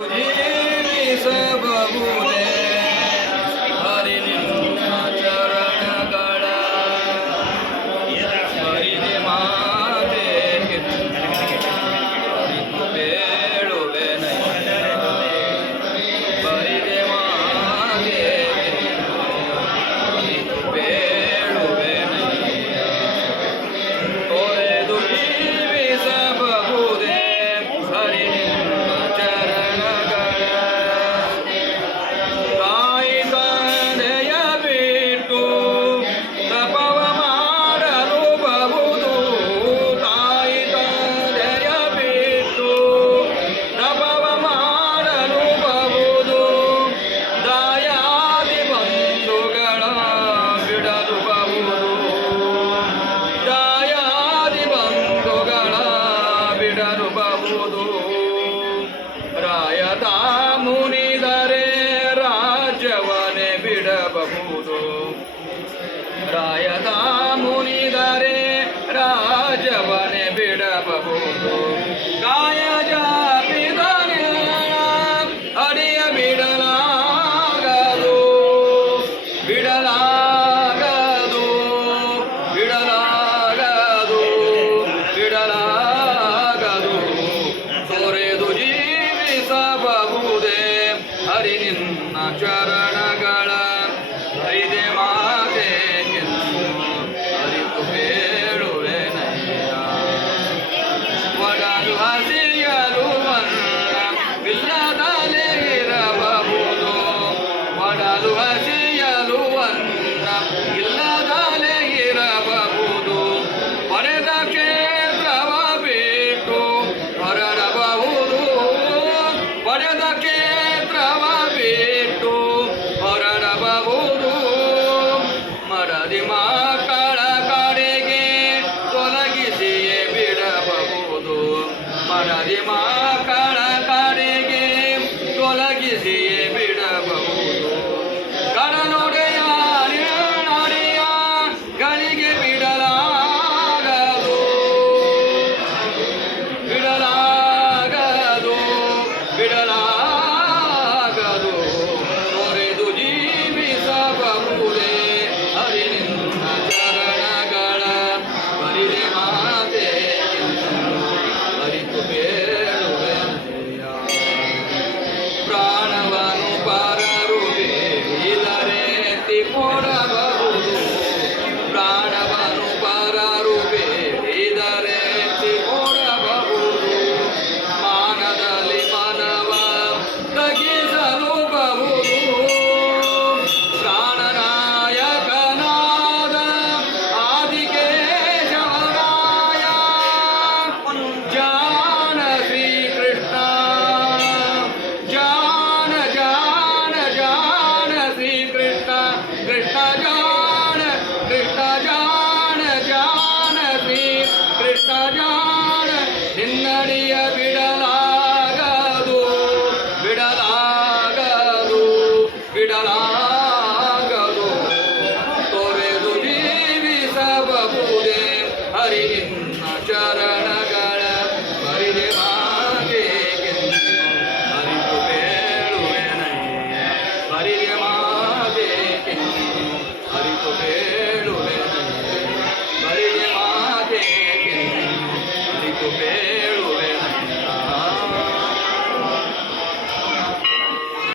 Ele sabe ಕಾಯದ ಮುನಿದರೆ ರಾಜವನೆ ಬಿಡಬಹುದು. ಕಾಯ ಹರಿ ನಿನ್ನ ಚರ ಮನದಿ ಮಾ ಕಾಳ ಕಾಡೆಗೆ ತೊಲಗಿಸಿ हरे गुणाचारा